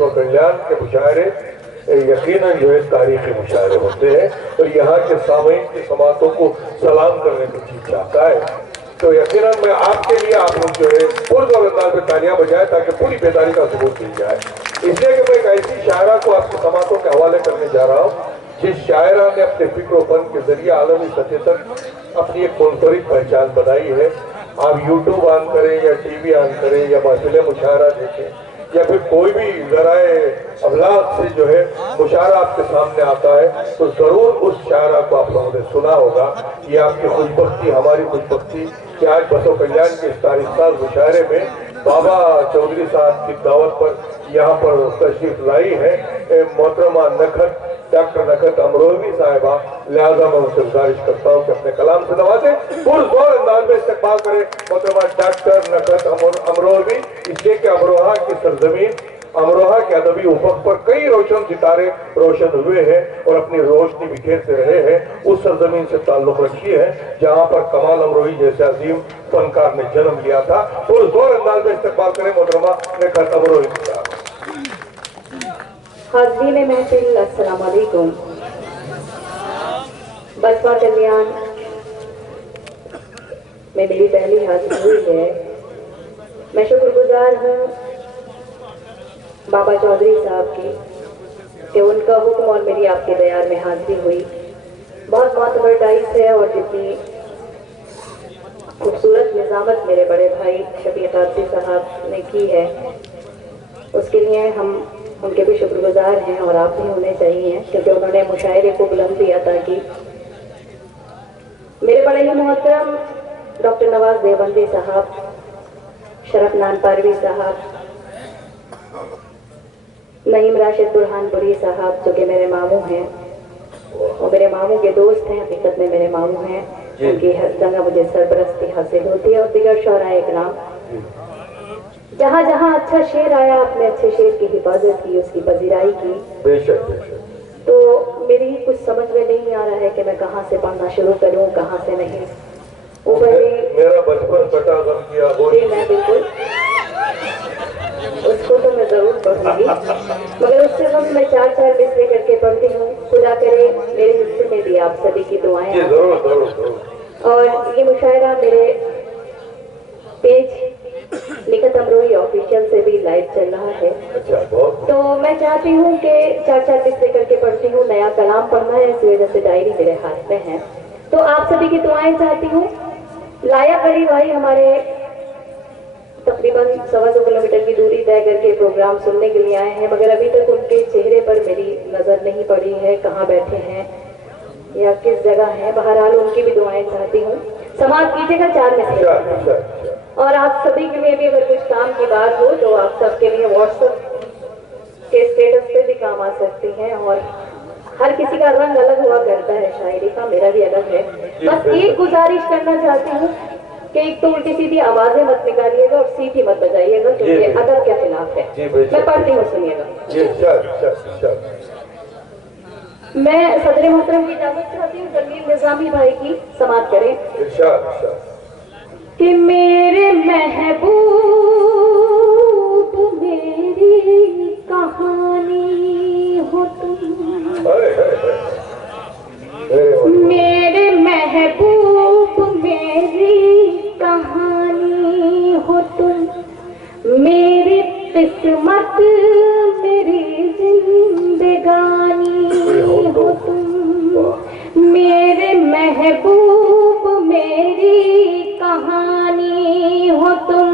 बसव कल्याण के मुशायरे यकीनन जो है तारीखी मुशायरे होते हैं और यहाँ के सामयीन की समातों को सलाम करने की चीज चाहता है। तो यकीनन मैं आपके लिए आप लोग जो है पुरजोर अंदाज में तालियां बजाएं ताकि पूरी बेदारी का सबूत मिल जाए। इसलिए कि मैं एक ऐसी शायरा को आपकी समातों के हवाले करने जा रहा हूँ जिस शायरा ने अपने फिक्रोपन के जरिए आलमी सतह तक अपनी एक मुनफरिद पहचान बनाई है। आप यूट्यूब ऑन करें या टीवी ऑन करें या महफिल मुशायरा देखें या फिर कोई भी जराए अबलाग से जो है मुशायरा आपके सामने आता है तो जरूर उस शायरा को आप लोगों ने सुना होगा। ये आपकी खुशबख्ती हमारी खुशबख्ती कि आज बसव कल्याण के इस तारीख साल मुशायरे में बाबा चौधरी साहब की दावत पर यहाँ पर तशरीफ लाई है मोहतरमा नखत डॉक्टर नखत अमरोही साहिबा। लिहाजा मैं उनसे गुजारिश करता हूँ कि अपने कलाम से नवाजे पुरजोर अंदाज में इस्तेमाल करें मोहतरमा डॉक्टर नखत अमरोही। इसलिए कि अमरोहा की सरजमीन अमरोहा के अदबी उफक पर कई रोशन सितारे रोशन हुए हैं और अपनी रोशनी बिखेरते रहे हैं। उस सरजमीन से ताल्लुक रखी है जहाँ पर कमाल अमरोही जैसे अजीम फनकार ने जन्म लिया था। पुरजोर अंदाज में इस्तेमाल करें मोहतरमा नखत अमरोही। हाज़रीन महफिल अस्सलाम वालेकुम। बसवा कल्याण में मेरी पहली हाजिरी हुई है। मैं शुक्रगुजार हूँ बाबा चौधरी साहब की कि उनका हुक्म और मेरी आपके दयार में हाजिरी हुई। बहुत मोतबर डाइस है और जितनी खूबसूरत निज़ामत मेरे बड़े भाई शफी कादरी साहब ने की है उसके लिए हम उनके भी शुक्रगुजार हैं और आप भी होने चाहिए क्योंकि उन्होंने मुशायरे को बुलंदी अता की। मेरे बड़े ही मोहतरम डॉक्टर नवाज देवबंदी साहब, शरफनान पारवी साहब, नईम राशिद बुरहानपुरी साहब जो कि मेरे मामू हैं और मेरे मामू के दोस्त हैं, हकीकत में मेरे मामू हैं, उनकी हर जगह मुझे सरपरस्ती हासिल होती है और दिगर शौराए इकराम। जहाँ जहाँ अच्छा शेर आया आपने अच्छे शेर की हिफाजत की, उसकी पजीराई की। बेशक बेशक। तो मेरी कुछ समझ में नहीं आ रहा है कि मैं कहाँ से पढ़ना शुरू करूँ कहाँ से नहीं। ऊपर मेरा बचपन कटा गम किया हो। जी मैं बिल्कुल उसको तो मैं जरूर पढ़ूंगी मगर उससे वक्त मैं 4-4 मिसरे करके पढ़ती हूँ। खुदा करे मेरे हिस्से में भी आप सभी की दुआएं। और ये मुशायरा मेरे पेज निखत अमरोही ऑफिशियल से भी लाइव चल रहा है। तो मैं चाहती हूँ कि 4-4 मिसरे करके पढ़ती हूँ। नया कलाम पढ़ना है इस वजह से डायरी मेरे हाथ में है। तो आप सभी की दुआएं चाहती हूँ। लाया करी भाई हमारे तकरीबन 125 किलोमीटर की दूरी तय करके प्रोग्राम सुनने के लिए आए हैं मगर अभी तक उनके चेहरे पर मेरी नजर नहीं पड़ी है कहाँ बैठे हैं या किस जगह है। बहरहाल उनकी भी दुआएं चाहती हूँ। समाप्त कीजिएगा 4 मिसरे। और आप सभी के लिए भी अगर कुछ काम की बात हो तो आप सबके लिए व्हाट्सएप के स्टेटस पे भी काम आ सकती हैं और हर किसी का रंग अलग हुआ करता है शायरी का, मेरा भी अलग है। बस एक गुजारिश करना चाहती हूँ कि एक तो उल्टी सीधी आवाजें मत निकालिएगा और सीटी मत बजाइएगा क्योंकि अदब के खिलाफ है। मैं पढ़ती हूँ सुनिएगा। मैं सदर मोहतरम की इजाजत चाहती हूँ जमील निजामी भाई की समाप्त करें कि मेरे महबूब मेरी कहानी हो तुम। मेरे महबूब मेरी कहानी हो तुम। मेरी किस्मत मेरी जिंदगानी हो तुम। मेरे महबूब मेरी कहानी हो तुम।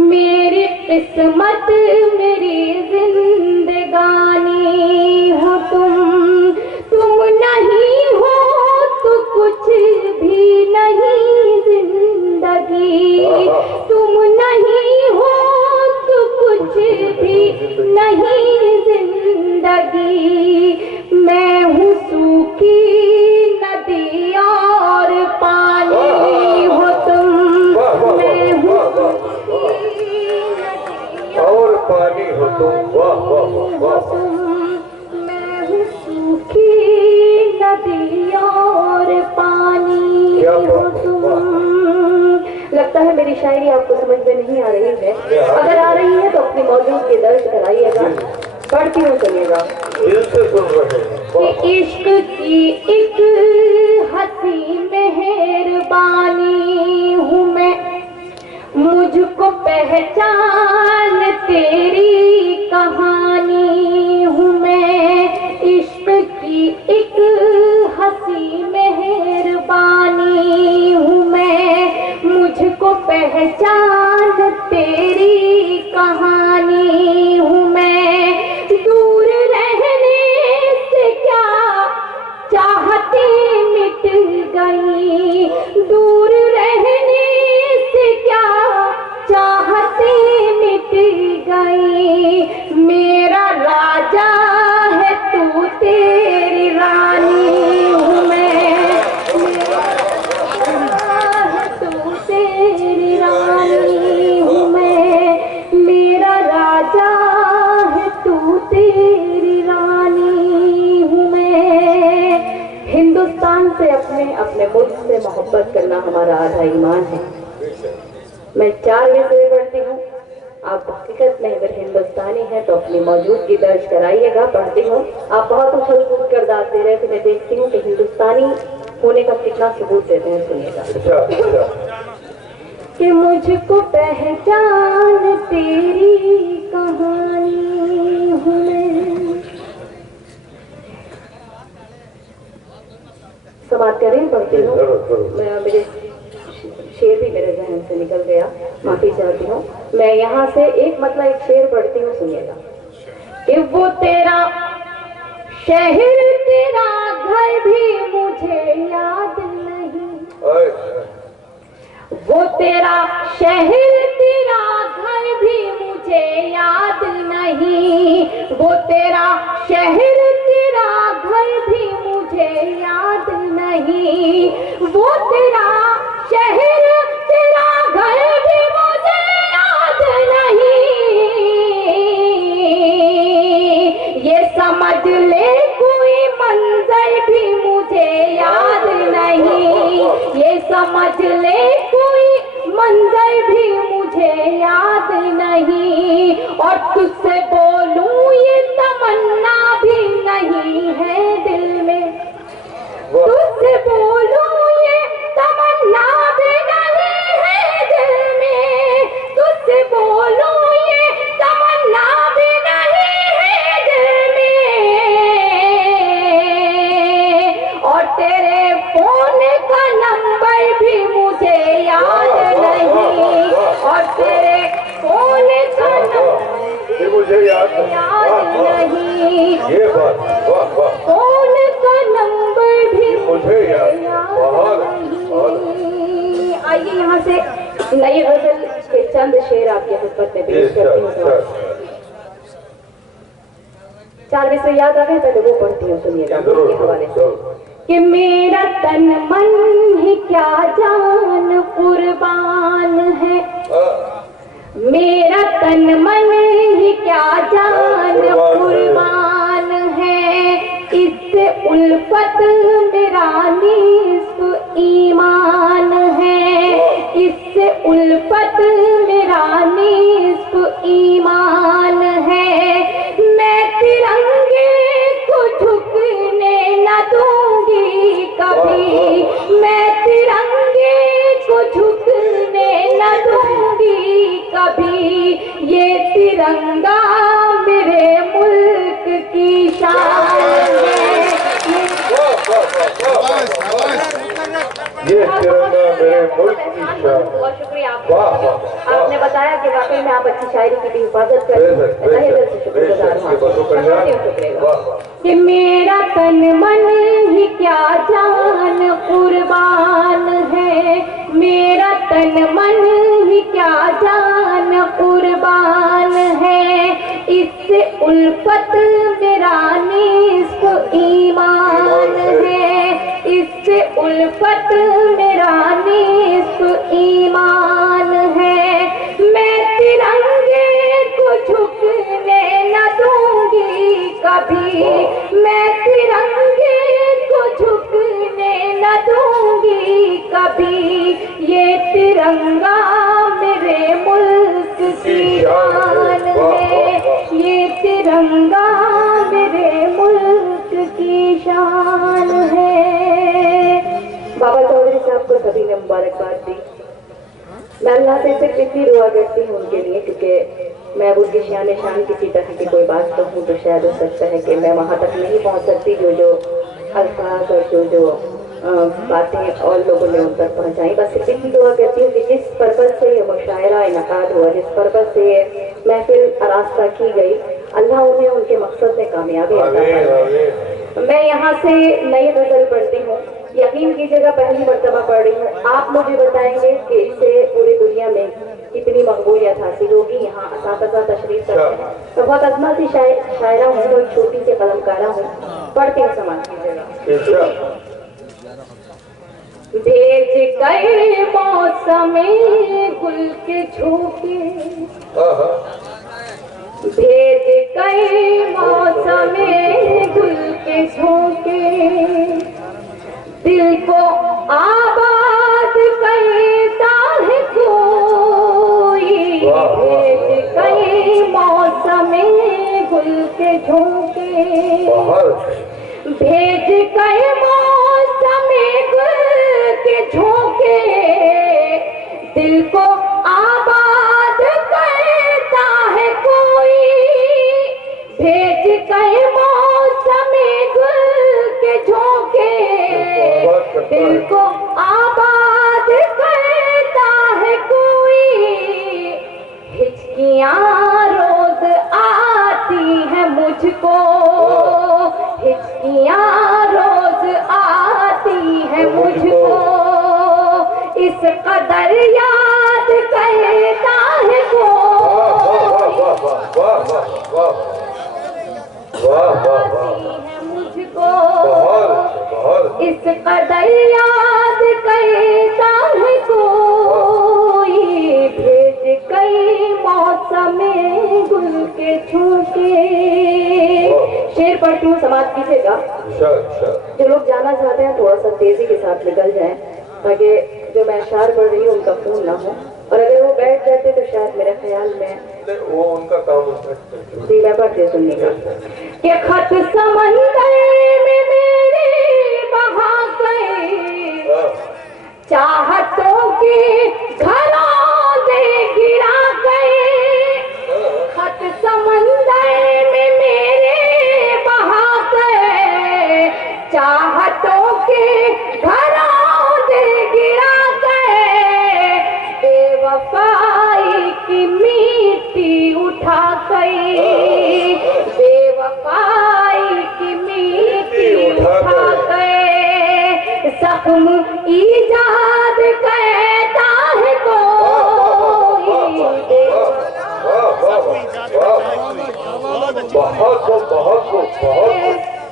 मेरी किस्मत मेरी जिंदगानी हो तुम। तुम नहीं हो तो कुछ भी नहीं जिंदगी। तुम नहीं हो तो कुछ भी नहीं जिंदगी। मैं हूँ सूखी नदी और पानी हो तुम। मैं हूँ सूखी नदी और पानी हो तुम। वाह वाह वाह। लगता है मेरी शायरी आपको समझ में नहीं आ रही है। अगर आ रही है तो अपनी मौजूदगी दर्ज कराइएगा। पढ़ती हूँ, सुनिएगा। दिल से सुन रहे हैं। कि इश्क की एक हंसी मेहरबानी हूँ मैं, मुझको पहचान तेरी कहानी हूँ मैं। इश्क की एक हंसी मेहरबानी हूँ मैं, मुझको पहचान तेरी कहानी हूँ मैं। दूर रहने से क्या चाहते मिट गई, दूर रहने से क्या चाहते मिट गई। मेरा राजा है तू तेरी रानी हूँ मैं, मेरा राजा है तू तेरी रानी हूँ मैं, मेरा राजा है तू तेरी रानी हूँ मैं। हिंदुस्तान से अपने मुल्क से मोहब्बत करना हमारा आधा ईमान है। मैं 4 विषय पढ़ती हूँ, आप हकीकत में अगर हिंदुस्तानी हैं तो अपनी मौजूदगी दर्ज कराइएगा। पढ़ती हूँ, आप बहुत उछल कूद कर दाद दे रहे थे, मैं देखती हूँ कि हिंदुस्तानी होने का कितना सबूत देते हैं। सुनिएगा। कि मुझको पहचान तेरी कहानी हूँ मैं। समाप्त करें, पढ़ती हूँ। मेरे शेर भी मेरे जहन से निकल गया, माफी चाहती हूँ। मैं यहाँ से एक शेर पढ़ती हूँ, सुनिएगा। कि वो तेरा शहर तेरा घर भी मुझे याद नहीं, वो तेरा शहर तेरा घर भी मुझे याद नहीं, वो तेरा शहर तेरा घर भी मुझे याद नहीं, वो तेरा शहर तेरा घर भी मुझे याद नहीं। ये समझ ले कोई मंजर भी मुझे याद नहीं, ये समझ ले कोई मंजर भी मुझे याद नहीं। और तुझसे बोलूं ये तमन्ना भी नहीं है दिल में, तुझसे बोलूं ये तमन्ना भी नहीं है दिल में, तुझसे बोलूं ये तमन्ना भी नहीं है दिल में। और तेरे फोन का नंबर भी मुझे याद नहीं, और तेरे फोन का नंबर मुझे याद नहीं, ये बात फोन का नंबर भी मुझे याद नहीं। आइए यहाँ से नई गजल के चंद शेर आपके खिदमत में पेश करती हूँ। 4 विषय याद आ गए, पहले वो पढ़ती हूँ, सुनिएगा के हवाले से। कि मेरा तन मन ही क्या जान कुर्बान है, मेरा तन मन ही क्या जान कुर्बान है। इससे उल्फत मेरा निस्फ ईमान है, इससे उल्फत मेरा निस्फ ईमान है। मैं तिरंगे को झुकने न दूंगी कभी, मैं तिरंगे को झुकने न दूंगी कभी। ये तिरंगा मेरे मुल्क की शान है, ये तिरंगा मेरे मुल्क की शान। बहुत शुक्रिया आपका। आपने बताया कि वाकई में आप अच्छी शायरी की भी हिफाजत करते हैं, दिल से शुक्रगुजार हूँ। कि मेरा तन मन ही क्या जान कुर्बान है, मेरा तन मन ही क्या जान कुर्बान है। इससे उल्फत मेरा निस्फ ईमान है, इससे उल्फत मेरा निस्फ ईमान है। मैं तिरंगे को झुकने न दूंगी कभी, मैं तिरंगे को झुकने न दूंगी कभी। ये तिरंगा तिरंगा मेरे मुल्क की शान है, ये तिरंगा मेरे मुल्क की शान है। बाबा चौधरी साहब को सभी ने मुबारकबाद दी। मैं अल्लाह से सिर्फ इतनी दुआ करती हूँ उनके लिए, क्योंकि मैं उनकी शान शान किसी तरह की कोई बात कहूँ तो शायद हो सकता है कि मैं वहाँ तक नहीं पहुँच सकती जो अल्फाज और जो बातें और लोगों ने उन तक पहुँचाई। बस इतनी दुआ करती हूँ कि जिस पर्पज़ से ये मुशायरा इनकाद हुआ, जिस पर्पज़ से ये महफिल आरास्ता की गई, अल्लाह उन्हें उनके मकसद में कामयाबी अता फरमाए। मैं यहाँ से नई गज़ल पढ़ती हूँ, यकीन कीजिएगा पहली मर्तबा पढ़ रही हूँ। आप मुझे बताएंगे कि इससे पूरी दुनिया में कितनी मकबूलियत हासिल होगी। यहाँ असातिज़ा तशरीफ करते हैं। मैं बहुत अजमा सी शायरा हूँ और छोटी सी कलमकारा हूँ, पढ़ती हूँ, समाज कीजिएगा। भेज गए मौसमे गुल के झोंके, भेज गए मौसमे गुल के झोंके, दिल को आबाद करता है कोई। भेज गए मौसमे गुल के झोंके, भेज गए मौसमे गुल के झोंके, दिल को आबाद करता है कोई। भेज गए मौसमे गुल के झोंके, दिल को आबाद करता है कोई। हिचकियाँ रोज आती है मुझको, हिचकियाँ रोज आती है मुझको, इस कदर याद करता है मुझको, इस कदर याद करता है कोई। भेज कई मौसमे गुल के झोंके। शेर पढ़ती हूँ, समाज कीजिएगा। जो लोग जाना चाहते हैं थोड़ा सा तेजी के साथ निकल जाएं, ताकि जो मैं अशार पढ़ रही हूँ उनका खून ना हो, और अगर वो बैठ जाते तो शायद मेरे ख्याल में वो उनका काम जी मैं पढ़ती सुनिएगा। कि खत समंदर में मेरे बहा गए, चाहतों के घरौंदे गिरा गए। खत समंदर में मेरे बहा गए, चाहतों के घरौंदे गिरा गए। बेवफाई की मिट्टी उठा गई, बेवफाई की मिट्टी उठा गए। जख्म ईजाद करता है कोई,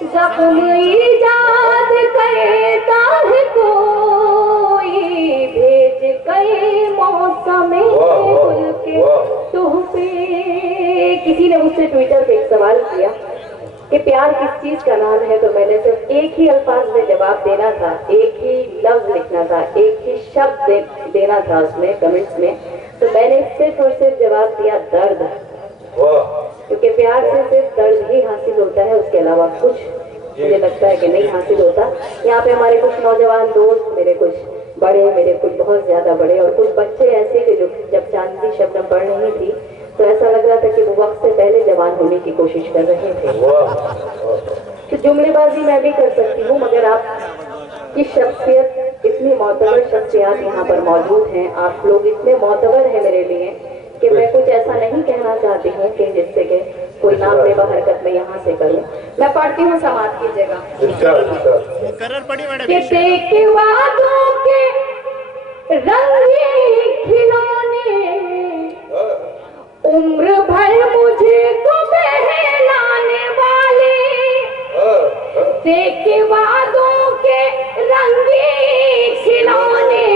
जख्म ईजाद करता है कोई। भेज गए मौसमे गुल के तोहफे। किसी ने मुझसे ट्विटर पे एक सवाल किया कि प्यार किस चीज का नाम है, तो मैंने सिर्फ एक ही अल्फाज में जवाब देना था, एक ही लफ्ज लिखना था, एक ही शब्द देना था उसमें कमेंट्स में। तो मैंने सिर्फ और सिर्फ जवाब दिया दर्द, क्योंकि प्यार से सिर्फ दर्द ही हासिल होता है, उसके अलावा कुछ मुझे लगता है कि नहीं हासिल होता। यहाँ पे हमारे कुछ नौजवान दोस्त, मेरे कुछ बड़े, मेरे कुछ बहुत ज्यादा बड़े, और कुछ बच्चे ऐसे कि जो जब चांदनी शबनम पढ़ रही थी तो ऐसा लग रहा था कि वो वक्त से पहले जवान होने की कोशिश कर रहे थे। तो जुमलेबाजी मैं भी कर सकती हूँ, मगर आप की शख्सियत, इतनी मोतबर शख्सियत यहाँ पर मौजूद हैं, आप लोग इतने मोतबर हैं मेरे लिए कि मैं कुछ ऐसा नहीं कहना चाहती हूँ कि जिससे कि कोई नापलेवा हरकत में यहाँ से करूँ। मैं पढ़ती हूँ, समाप्त कीजिएगा। कि देखे वादों के रंगीन खिलौने, उम्र भर मुझे को बहलाने वाले। देखे वादों के रंगीन खिलौने,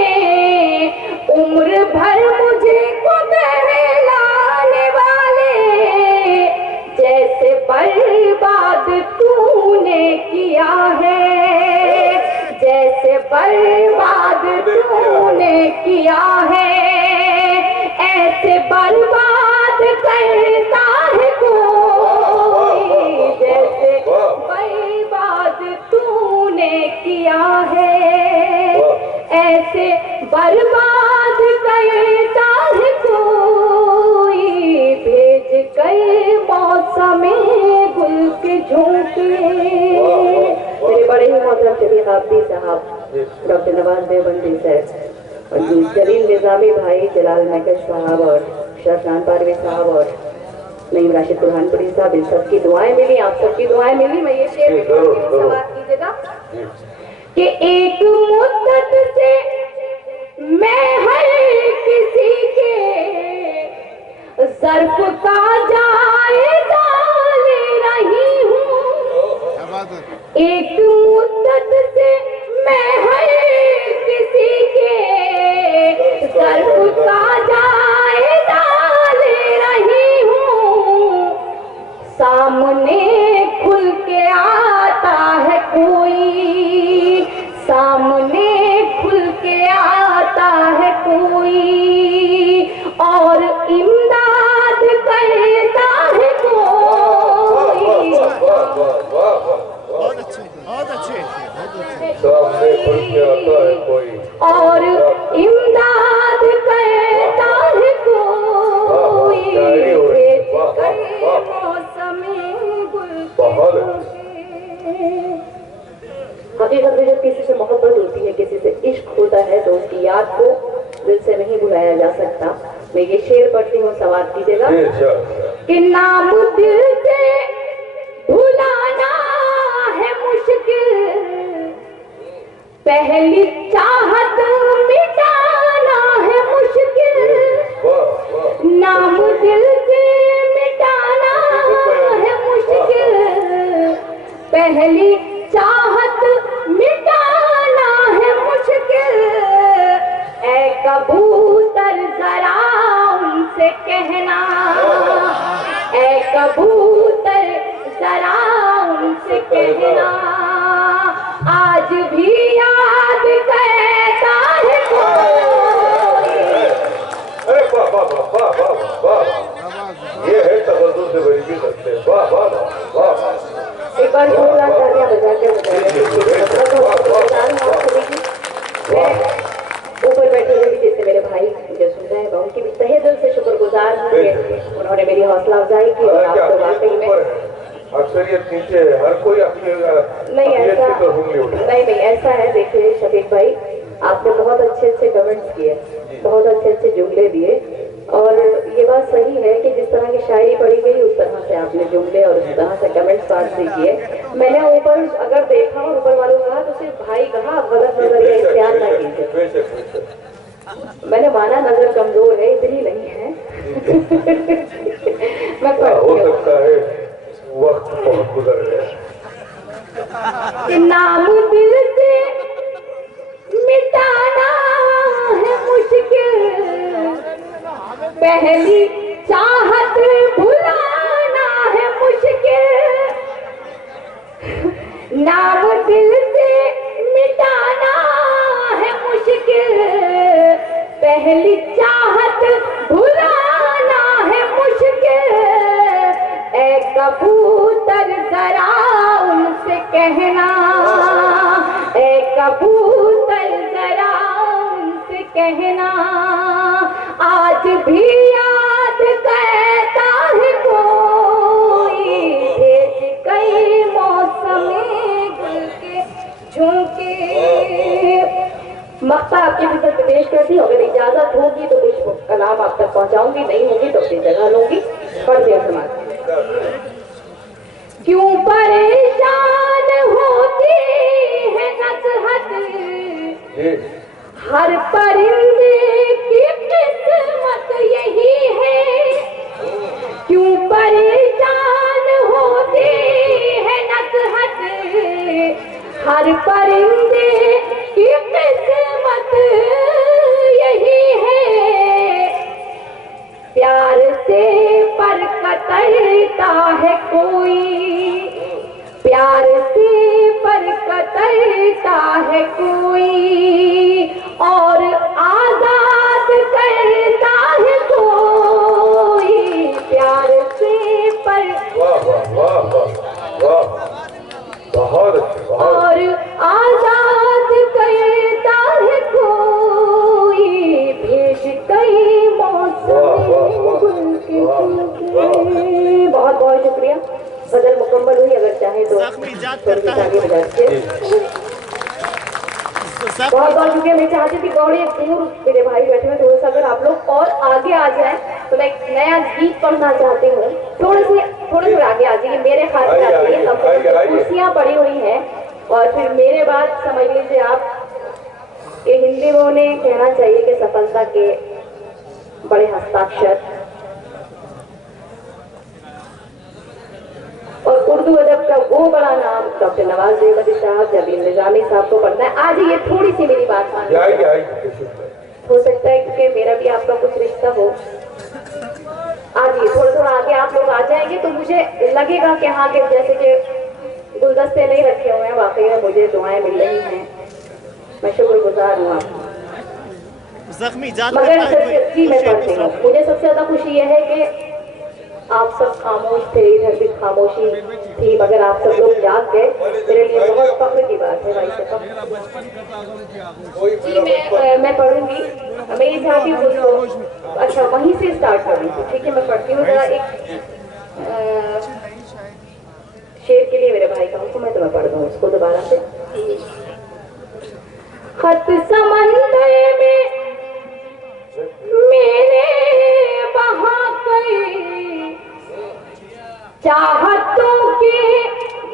उम्र भर मुझे को बहलाने वाले। जैसे बर्बाद तूने किया है, जैसे बर्बाद तूने किया है, ऐसे बर्बाद करता है कोई, जैसे बर्बाद तूने किया है, ऐसे बर्बाद करता है कोई, भेज कर मौसम गुल के झोंके। मेरे बड़े ही मोहतरम शरीफ हाफिज साहब डॉक्टर नवाज देवबंदी साहब और जलील निजामी भाई, जलाल मैकश साहब और शाहजान पारवी साहब और नईम राशिद बुरहानपुरी साहब, इन सबकी दुआएं मिली, आप सबकी दुआएं मिली। मैं ये शेर भी पढ़ती हूँ, समाप्त कीजिएगा कि एक मुद्दत से मैं हर किसी के ज़र्फ का जायज़ा ले रही हूँ, एक मुद्दत से मैं हर किसी के ज़र्फ का जायज़ा ले रही हूँ, सामने खुल के आता है कोई, सामने खुल के आता है कोई, और इमदाद करता है कोई। बहुत अच्छे बहुत अच्छे सामने खुल के आता है कोई, और इमदाद करता है कोई, हकीकत में जब किसी से मोहब्बत होती है, किसी से इश्क होता है, तो उसकी याद को दिल से नहीं भुलाया जा सकता। मैं ये शेर पढ़ती हूँ, समाप्त कीजिएगा कि नाम दिल से भुलाना है मुश्किल, पहली चाहत मिटाना है मुश्किल, नाम दिल से मिटाना है मुश्किल, पहली चाहत मिटाना है मुश्किल, ऐ कबूतर जरा उनसे कहना, ऐ कबूतर जरा उनसे कहना, आज भी याद करता है कोई। अरे वाह वाह वाह वाह वाह वाह, ये है तवज्जो से बड़ी भी सकते, वाह वाह वाह वाह। एक बार जोरदार तालियां बजा के ऊपर बैठे हुए भी जितने मेरे भाई मुझे सुन रहे हैं, उनकी भी तहे दिल से शुक्रगुजार हूँ कि उन्होंने मेरी हौसला अफजाई की। और आपको वाकई में अक्सरियत नीचे है, हर कोई अपनी नहीं ऐसा तो नहीं ऐसा है। देखिए शफीक भाई, आपने बहुत अच्छे अच्छे कमेंट्स किए, बहुत अच्छे अच्छे जुमले दिए, और ये बात सही है कि जिस तरह की शायरी पढ़ी गई उस तरह से आपने जुमले और उस तरह से कमेंट्स पास भी किए। मैंने ऊपर अगर देखा और ऊपर वालों कहा तो सिर्फ भाई कहा, गलत नजरिया इख्तियार ना कीजिए। मैंने माना नजर कमजोर है, इतनी नहीं है। मैं हो सकता है वक्त बहुत गुजर गया। नाम दिल से मिटाना है मुश्किल, पहली चाहत भुलाना है मुश्किल, नाम दिल से मिटाना है मुश्किल, पहली चाहत भुलाना है मुश्किल, ऐ कबूतर जरा उनसे कहना, ऐ कबूतर जरा उनसे कहना, आज भी याद करता है कोई, भेज कई मौसम गुल के झोंके। मक्ता आपके भीतर प्रवेश करती हूँ, अगर इजाजत होगी तो कुछ कलाम आप तक पहुँचाऊंगी, नहीं होगी तो अपनी जगह लूंगी। पढ़ दिया समाज। क्यों परेशान होती है नज़हत, हर परिंदे की किस्मत यही है, क्यों परेशान होती है नज़हत, हर परिंदे की किस्मत यही है, प्यार से पर कतरता है कोई, प्यार से पर कतरता है कोई, और याद थोड़ी करता सी है आगे बजा दीजिए। सब बहुत बहुत शुक्रिया। मैं चाहती थी गौड़ी दूर मेरे भाई बैठे हुए, थोड़ा सा अगर आप लोग और आगे आ जाए तो मैं एक नया गीत पढ़ना चाहती हूँ। थोड़े से आगे आ जाइए, मेरे हाथ में आ जाइए। कम से कम कुर्सियाँ पड़ी हुई हैं और फिर मेरे बाद समझ लीजिए आप कि हिंदी में उन्हें कहना चाहिए कि सफलता के बड़े हस्ताक्षर, और उर्दू अदब का वो बड़ा नाम डॉक्टर नवाज देवबंदी साहब, जबील निजामी साहब को पढ़ना है। आज ये थोड़ी सी मेरी बात मान हो सकता है क्योंकि मेरा भी आपका कुछ रिश्ता हो। आज ये थोड़ा आगे आप लोग आ जाएंगे तो मुझे लगेगा कि हाँ कि जैसे कि गुलदस्ते नहीं रखे हुए हैं, वाकई में मुझे दुआएं मिल रही हैं। मैं शुक्रगुजार हूँ आपका। जख्मी याद मगर करता है जी मैं पढ़ती हूँ। मुझे सबसे ज्यादा खुशी यह है कि आप सब खामोश थे, इधर भी खामोशी थी, मगर आप सब लोग जाग गए। मेरे लिए बहुत फख्र की बात है भाई साहब। जी मैं पढ़ूंगी। मैं ये चाहती हूँ दोस्तों, अच्छा वहीं से स्टार्ट करूँगी, ठीक है? मैं पढ़ती हूँ जरा एक शेर के लिए मेरे भाई का हुक्म है तो मैं पढ़ दूँ उसको दोबारा से। खत समंदर में मेरे बहा गई, चाहतों के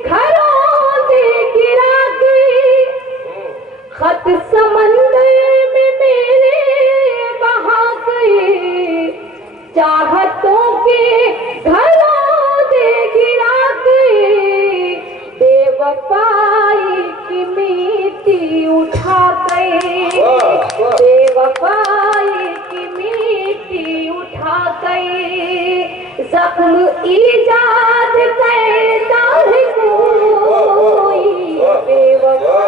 घरों से गिरा गई। खत समंदर में मेरे बहा गई, चाहतों के घरों से गिरा गई। बेवफाई की मिट्टी उठा गई, बेवफाई की मिट्टी उठा गई। जख्म ईजाद करता है कोई बेवफा।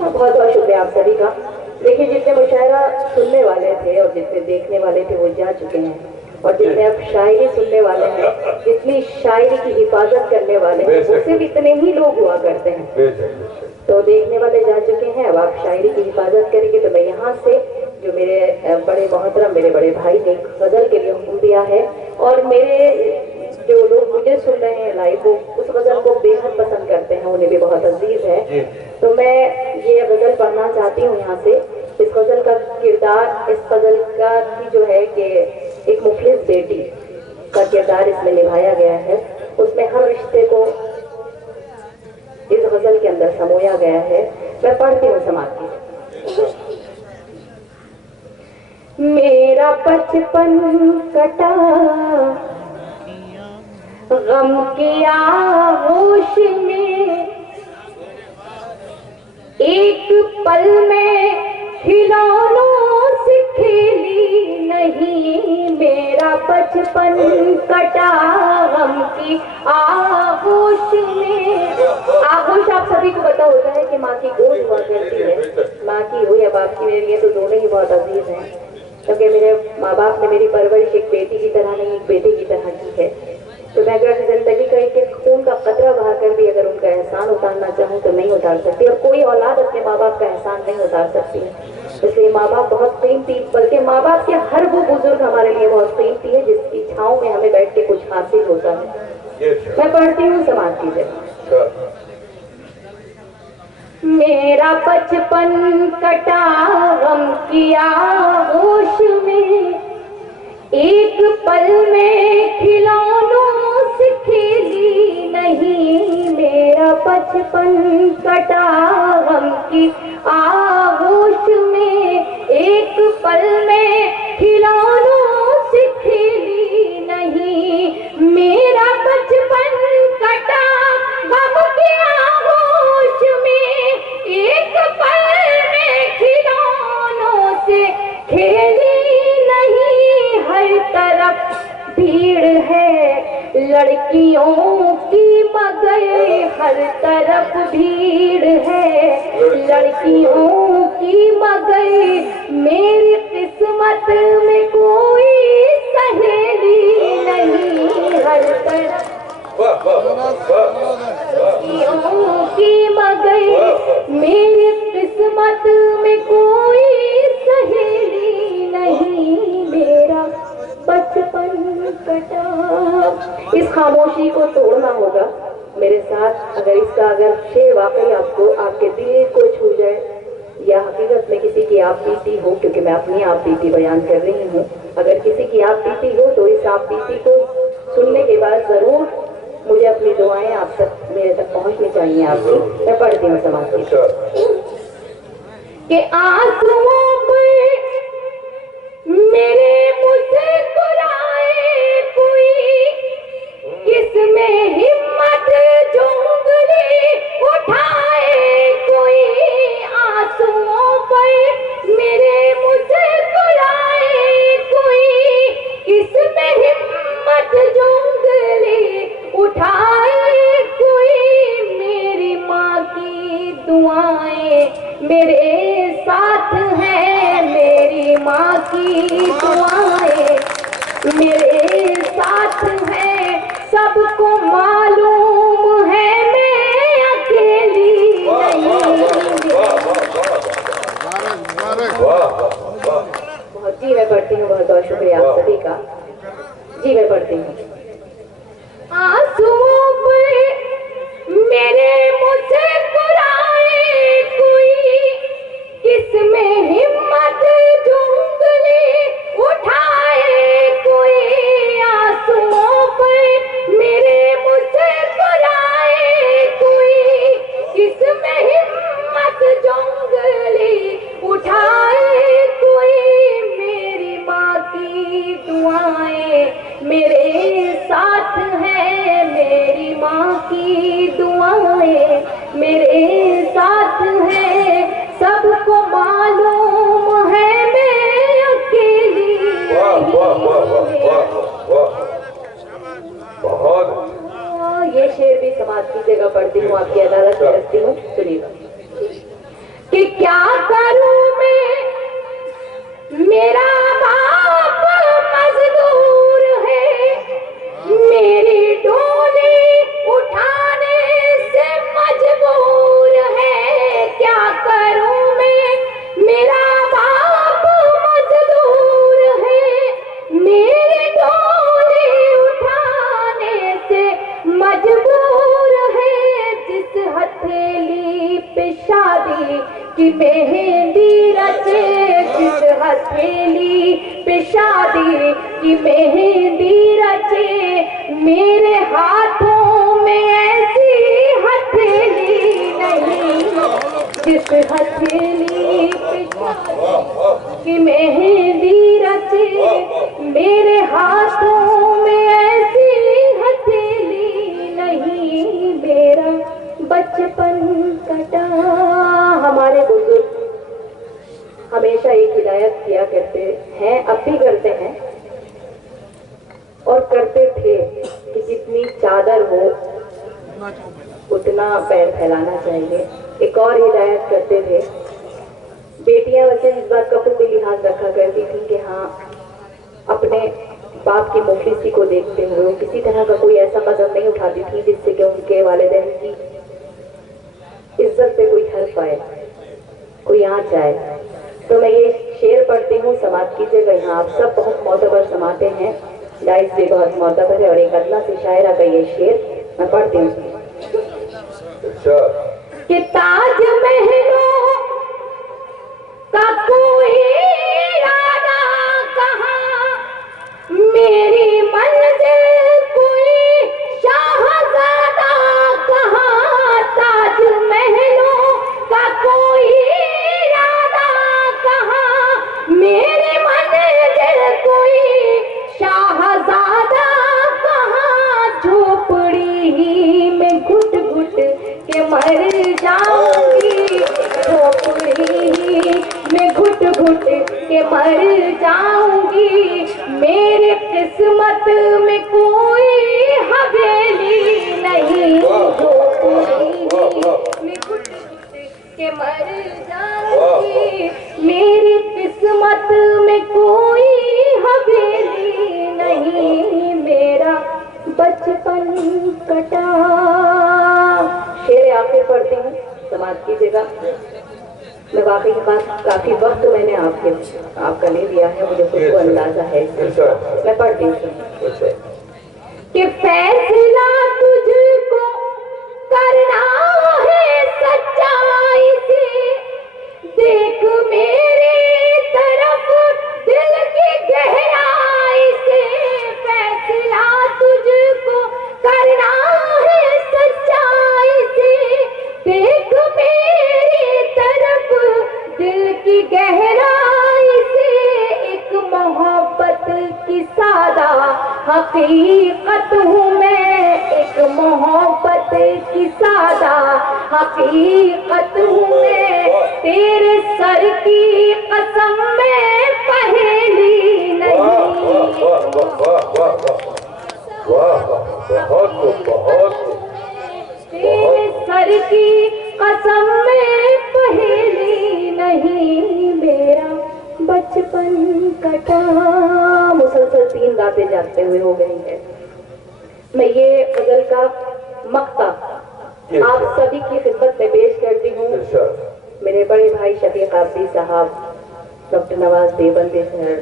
बहुत बहुत शुक्रिया आप सभी का। देखिए जितने मुशायरा सुनने वाले थे और जितने देखने वाले थे वो जा चुके हैं, और जितने अब शायरी सुनने वाले हैं, जितनी शायरी की हिफाजत करने वाले हैं, वो सिर्फ इतने ही लोग हुआ करते हैं। तो देखने वाले जा चुके हैं, अब आप शायरी की हिफाजत करेंगे तो मैं यहाँ से जो मेरे बड़े मोहतरम मेरे बड़े भाई ने गजल के लिए हुक्म दिया है, और मेरे जो लोग मुझे सुन रहे हैं लाइव वो उस गजल को बेहद पसंद करते हैं, उन्हें भी बहुत अजीज है। तो मैं ये गजल पढ़ना चाहती हूँ यहाँ से। इस गजल का किरदार, इस गजल का की जो है कि एक मुखलिस बेटी का किरदार इसमें निभाया गया है। उसमें हर रिश्ते को इस गजल के अंदर समोया गया है। मैं पढ़ती हूँ समाप्ति। मेरा बचपन कटा गम की आगोश में, एक पल में खिलौनों से खेली नहीं। मेरा बचपन कटा गम की आगोश में। आगोश आप सभी को पता होता है कि माँ की गोद हुआ करती है। माँ की हो या बाप की, मेरे लिए तो दोनों ही बहुत अजीज हैं, क्योंकि मेरे माँ बाप ने मेरी परवरिश एक बेटी की तरह नहीं एक बेटे की तरह की है। तो मैं अगर जिंदगी का एक खून का कतरा बहाकर भी अगर उनका एहसान उतारना चाहूँ तो नहीं उतार सकती, और कोई औलाद अपने माँ बाप का एहसान नहीं उतार सकती है। इसलिए माँ बाप बहुत कीमती, बल्कि माँ बाप के हर वो बुजुर्ग हमारे लिए बहुत कीमती है जिसकी छाँव में हमें बैठ के कुछ हासिल होता है। मैं पढ़ती हूँ, समाज कीजिए। मेरा बचपन कटा गम की आगोश में, एक पल में खिलौनों से खेली नहीं। मेरा बचपन कटा गम की आगोश में, एक पल में खिलौनों से खेली नहीं। मेरा बचपन कटा गम की आगोश में, एक पल में खिलौनों से खेली नहीं। हर तरफ भीड़ है लड़कियों की मगर, हर तरफ भीड़ है लड़कियों की मगर। मेरी किस्मत में कोई सहेली नहीं। हर तरफ लड़कियों की मगर, मेरी किस्मत में कोई सहेली नहीं। मेरा बचपन कटा। इस खामोशी को तोड़ना होगा मेरे साथ। अगर शेर वाकई आपको आपके दिल को छू जाए या हकीकत में किसी की आप बीती हो, क्योंकि मैं अपनी आप बीती बयान कर रही हूँ, अगर किसी की आप बीती हो तो इस आप बीती को सुनने के बाद जरूर मुझे अपनी दुआएं आप तक मेरे तक पहुंचनी चाहिए आपकी। मैं पढ़ती हूँ समाज के आंसुओं पर मेरे मुस्कुराए कोई, किसमें हिम्मत जो उंगली उठाए कोई। आंसुओं पर मेरे मुस्कुराए कोई, किसमें हिम्मत जो उंगली उठाए कोई। मेरी माँ की दुआएं मेरे साथ है, मेरी माँ की दुआएं मेरे साथ है। सबको मालूम है मैं अकेली नहीं। बहुत जी मैं पढ़ती हूँ, बहुत बहुत शुक्रिया आप सभी का। जी मैं पढ़ती हूँ। आंसुओं पर मेरे मुस्कुराए कोई, किसमें हिम्मत जो उंगली उठाए कोई। आंसुओं पर मेरे मुस्कुराए कोई, किसमें हिम्मत जो उंगली उठाए कोई। मेरी माँ की दुआएं मेरे साथ है, मेरी माँ की दुआएं मेरे साथ है। सबको मालूम है मैं अकेली नहीं। ये शेर भी समाज की जगह पढ़ती हूँ, आपकी अदालत में रखती हूँ, सुनिएगा। कि क्या करूँ मैं, मेरा बाप मजदूर है, मेरी डोली उठाने से मजबूर है। क्या करूं मैं, मेरा बाप मजदूर है, मेरी डोली उठाने से मजबूर है। जिस हथेली पे शादी की मेहंदी रचे, जिस हथेली पे शादी की मेहंदी रचे, मेरे हाथों में ऐसी हथेली नहीं। जिस हथेली पे शादी की मेहंदी रचे, मेरे हाथों में ऐसी हथेली नहीं। मेरा बचपन कटा। हमारे बुजुर्ग हमेशा एक हिदायत किया करते हैं, अब भी करते हैं और करते थे कि जितनी चादर हो उतना पैर फैलाना चाहिए। एक और हिदायत करते थे, बेटियां वैसे इस बात का खुद भी लिहाज रखा करती थी कि हाँ अपने बाप की मुखलिसी को देखते हुए वो किसी तरह का कोई ऐसा कदम नहीं उठाती थी जिससे कि उनके वालिदैन की इज्जत पे कोई हर्फ आए, कोई आँच आए। तो मैं ये शेर पढ़ती हूँ, समाज कीजिएगा। यहाँ आप सब बहुत मोतबर समाते हैं, जायज भी बहुत मोतबर है। और एक अदना से शायरा का ये शेर मैं पढ़ती हूँ कि ताज महलों का कोई इरादा कहाँ, मेरी मंजिल कोई शाहज़ादा कहाँ। ताज महलों का कोई इरादा कहाँ, मेरी मंजिल कोई शाहज़ादा कहाँ। झोपड़ी ही में घुट घुट के मर जाऊंगी, झोपड़ी ही में घुट घुट के मर जाऊंगी। मेरे किस्मत में कोई हवेली नहीं, झोपड़ी में घुट घुट के मर जाऊंगी। मेरी किस्मत में कोई हवेली नहीं, मेरा बचपन कटा। शेर आखिर पढ़ती हूँ, समाज कीजिएगा। मैं वाकई बात काफी वक्त मैंने आपका ले लिया है, मुझे खुद को अंदाजा है। मैं पढ़ती हूँ कि फैसला तुझको करना है सच्चाई से, देख मेरे तरफ दिल की गहराई से, फैसला तुझको करना है सच्चाई से, देख मेरी तरफ दिल की गहराई से, एक मोहब्बत की सादा हकीकत हूँ मैं, एक मोहब्बत की सादा हकीकत हूँ मैं, तेरे सर की कसम में पहेली नहीं। तेरे सर की कसम में पहेली नहीं, मेरा बचपन कटा। मुसलसल 3 रातें जागते हुए हो गई है। मैं ये गजल का मक्ता आप सभी की खिदमत में पेश करती हूँ। मेरे बड़े भाई शफीक आबदी साहब, डॉक्टर नवाज देवबंदी सर,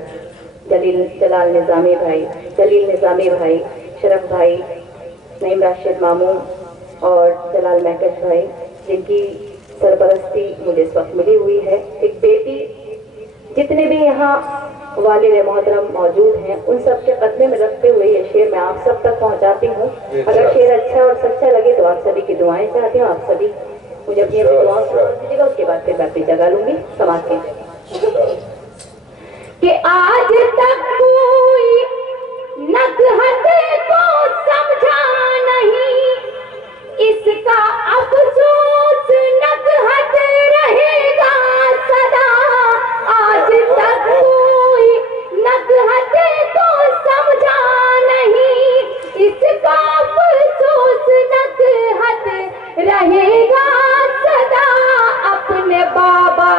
जलाल निजामी भाई, जलील निजामी भाई, शरफ भाई, नईम राशिद मामू और जलाल महकश भाई, जिनकी सरपरस्ती मुझे इस वक्त मिली हुई है। एक बेटी, जितने भी यहाँ वालिद मोहतरम मौजूद हैं, उन सब के कदमे में रखते हुए ये शेर मैं आप सब तक पहुँचाती हूँ। अगर शेर अच्छा और सच्चा लगे तो आप सभी की दुआएं चाहती हूँ। आप सभी मुझे अपनी दुआओं से दीजिएगा, उसके बाद फिर मैं जगा लूंगी समाज के। कि आज तक कोई नगहत को समझा नहीं, इसका अफसोस नगहत रहेगा सदा। आज तक कोई नगहत को समझा नहीं, इसका अफसोस नगहत रहेगा सदा। अपने बाबा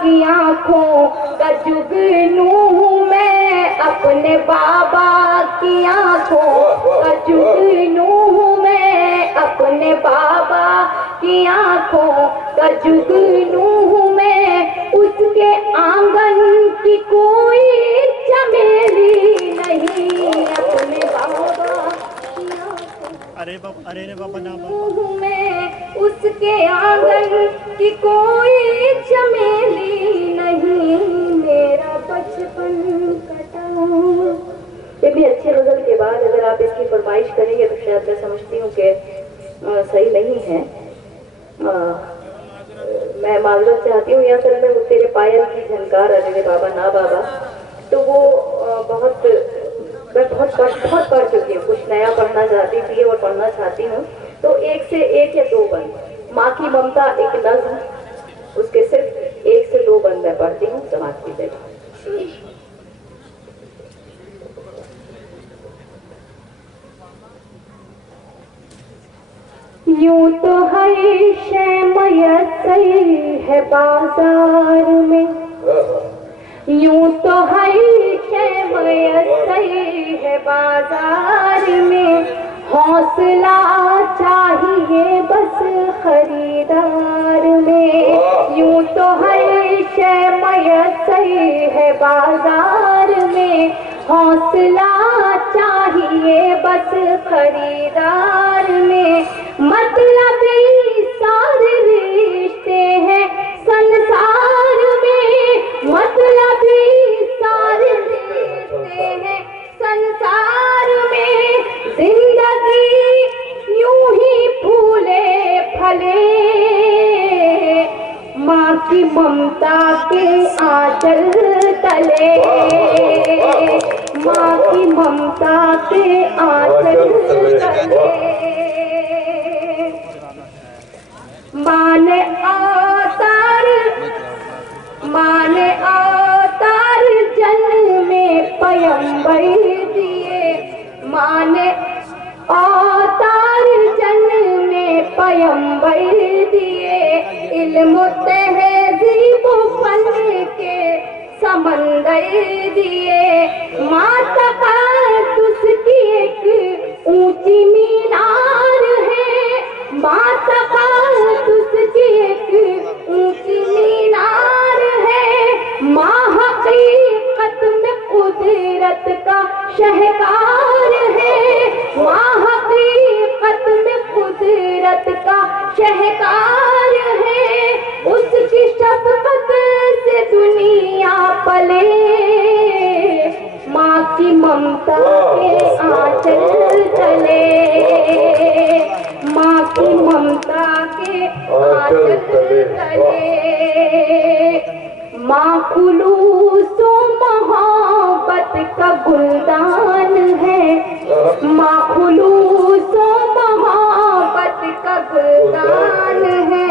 की आंखों का जुगनू हूँ मैं, अपने बाबा की आंखों का जुगनू हूँ मैं, अपने बाबा की आंखों का जुगनू हूँ मैं। उसके आंगन की कोई चमेली नहीं, अपने बाबा की आंखों अरे रे बाबा ना हूँ मैं, उसके आंगन की कोई चमेली नहीं, मेरा बचपन कटा। ये भी अच्छी गजल के बाद अगर आप इसकी फरमाइश करेंगे तो शायद मैं समझती हूँ कि सही नहीं है। मैं माजरत चाहती हूँ। या असल में वो तेरे पायल की झनकार अरे बाबा ना बाबा, तो वो मैं बहुत पढ़ चुकी हूँ। कुछ नया पढ़ना चाहती थी और पढ़ना चाहती हूँ, तो 1 से 1 या 2 बंद माँ की ममता एक नज्म, उसके सिर्फ 1 से 2 बंद मैं पढ़ती हूँ समाज की जगह। यूं तो हर शय मयस्सर है बाजार में, यूं तो हर शय मयस्सर है बाजार में, हौसला चाहिए बस खरीदार में। यूं तो हर शय मयस्सर है बाजार में, हौसला चाहिए बस खरीदार में। मतलब सारे रिश्ते हैं संसार में, मतलब सारे रिश्ते हैं संसार में। जिंदगी यूं ही फूले फले, माँ की ममता के आंचल तले, माँ की ममता के आंचल तले। माने अवतार जन्म में पयंबर दिए, माने अवतार जन्म में पयंबर दिए। इल्म तहज़ीब फन के समंदर दिए, माँ तक़द्दुस की एक ऊंची मीनार है, माँ तक़द्दुस की एक ऊंची मीनार है। माँ हकीकत में कुदरत का शहकार है, माँ ममता के आंचल तले, माँ की ममता के आंचल तले, माँ खुलूसो मोहब्बत का गुलदान है, माँ खुलूसो मोहब्बत का गुलदान है,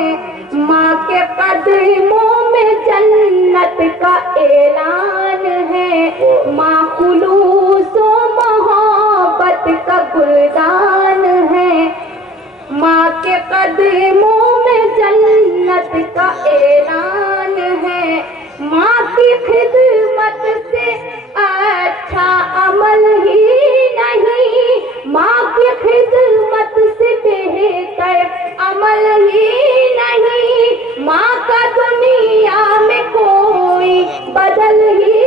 माँ के कदमों में जन्नत का ऐलान है, माँ खुलूसो मोहब्बत का गुलदान है, माँ के कदमों में जन्नत का ऐलान है, माँ की खिदमत से अच्छा अमल ही नहीं, माँ की खिदमत से बेहतर अमल ही नहीं, माँ का दुनिया में कोई बदल ही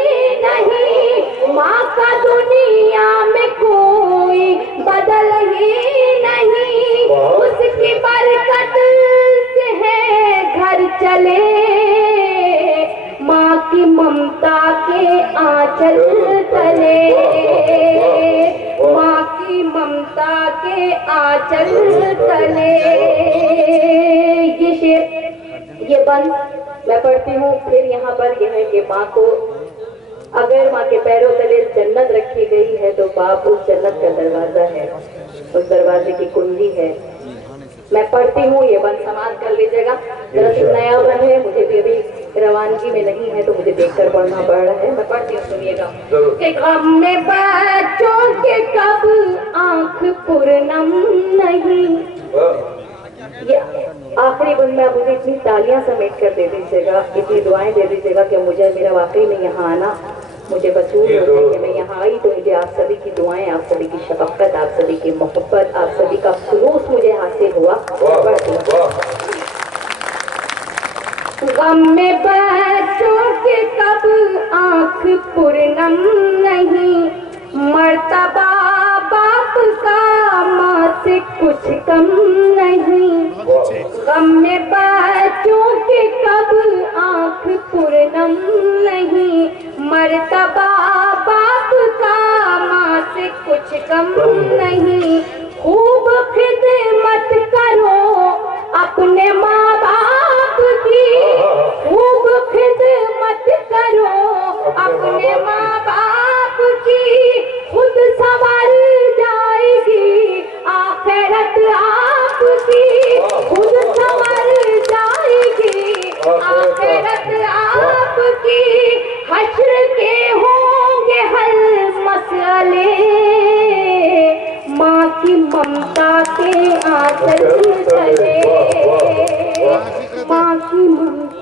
नहीं, माँ का दुनिया में कोई बदल ही नहीं, उसकी बरकत से है घर चले, माँ की ममता के आंचल तले, माँ की ममता के आंचल तले। ये शेर, ये बंद मैं पढ़ती हूँ। फिर यहाँ पर यह है कि माँ को अगर माँ के पैरों तले जन्नत रखी गई है तो बाप उस जन्नत का दरवाजा है, उस दरवाजे की कुंजी है। मैं पढ़ती हूँ, ये बंद समाज कर लीजिएगा। दरअसल नया बन है, मुझे भी अभी रवानगी में नहीं है तो मुझे देखकर पढ़ना पड़ रहा है। मैं पढ़ती हूँ, सुनिएगा। कि गम में बच्चों के कब आंख पुरनम नहीं, ये आखिरी बंद में आप मुझे इतनी तालियां समेट कर दे दीजिएगा, इतनी दुआएं दे दीजिएगा कि मुझे मेरा वाकई में यहाँ आना मुझे वसूल होने कि मैं यहाँ आई तो मुझे आप सभी की दुआएं, आप सभी की शफकत, आप सभी की मोहब्बत, आप सभी का खुलूस मुझे हासिल हुआ। गम में बच्चों के कब आंख पुरनम नहीं, मर्तबा बाप का माँ से कुछ कम नहीं, गम में बच्चों के कब आंख पुरनम नहीं, मर्तबा बाप का माँ से कुछ कम नहीं, खूब खिदमत करो अपने माँ बाप की, खूब खिदमत करो अपने माँ बाप की, खुद संवर जाएगी आखिरत आपकी, खुद संवर जाएगी आखिरत आपकी, हश्र के होंगे हर मसले, माँ की ममता के आंचल तले, माँ की ममता